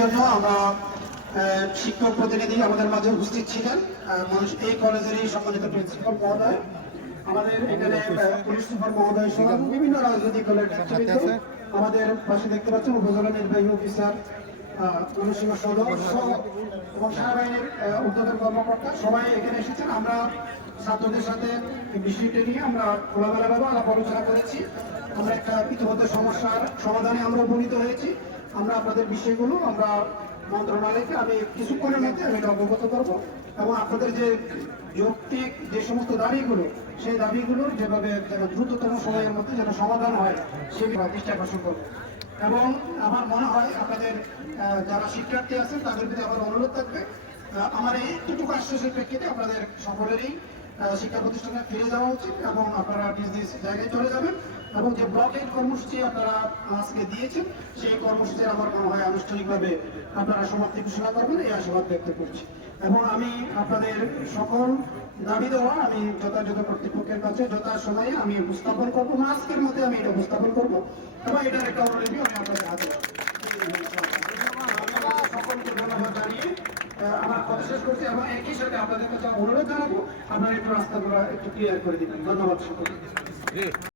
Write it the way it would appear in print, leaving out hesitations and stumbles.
জন্য আমরা শিক্ষক প্রতিনিধি আমাদের মাঝে উপস্থিত ছিলেন। এই কলেজেরই সম্মানিত প্রিন্সিপাল মহোদয়, আমাদের এখানে পুলিশ সুপার মহোদয় সহ বিভিন্ন রাজনৈতিক দলের নেতৃবৃন্দ, আমাদের পাশে দেখতে পাচ্ছেন উপজেলা নির্বাহী অফিসার নরসিংহ সদস্য এবং সেনাবাহিনীর ঊর্ধ্বতন কর্মকর্তা সবাই এখানে এসেছেন। আমরা ছাত্রদের সাথে বিষয়টি নিয়ে আমরা খোলামেলাভাবে আলাপ আলোচনা করেছি। আমরা একটা ইতিমধ্যে সমস্যার সমাধানে আমরা উপনীত হয়েছি। আমরা আপনাদের বিষয়গুলো আমরা মন্ত্রণালয়কে আমি কিছুক্ষণের মধ্যে আমি এটা অবগত করবো এবং আপনাদের যে যৌক্তিক যে সমস্ত দাবিগুলো সেই দাবিগুলোর যেভাবে দ্রুততম সময়ের মধ্যে যেন সমাধান হয় সেই দৃষ্টি আকর্ষণ করবো। এবং আমার মনে হয় আপনাদের যারা শিক্ষার্থী আছেন তাদের প্রতি আমার অনুরোধ থাকবে, আমার এইটুকু আশ্বাসের প্রেক্ষিতে আপনাদের সকলেরই শিক্ষা প্রতিষ্ঠানে ফিরে যাওয়া উচিত এবং আপনারা নিজ নিজ জায়গায় চলে যাবেন এবং যে ব্লকের কর্মসূচি আপনারা আজকে দিয়েছেন সেই কর্মসূচির আমার মনে হয় আনুষ্ঠানিকভাবে আপনারা সমাপ্তি ঘোষণা করবেন এই আশীর্বাদ ব্যক্ত করছি। এবং আমি আপনাদের সকল দাবি দেওয়া আমি যথাযথ কর্তৃপক্ষের কাছে যথাসময়ে আমি উপস্থাপন করবো, আজকের মধ্যে আমি এটা উপস্থাপন করবো এবং এটার একটা অনুলিপি আমি আপনাদের হাতে সকলকে ধন্যবাদ জানিয়ে আমার কথা শেষ করছি এবং একই সাথে আপনাদের কাছে অনুরোধ জানাবো আপনারা একটু রাস্তাগুলো একটু ক্লিয়ার করে দিবেন। ধন্যবাদ সকলকে।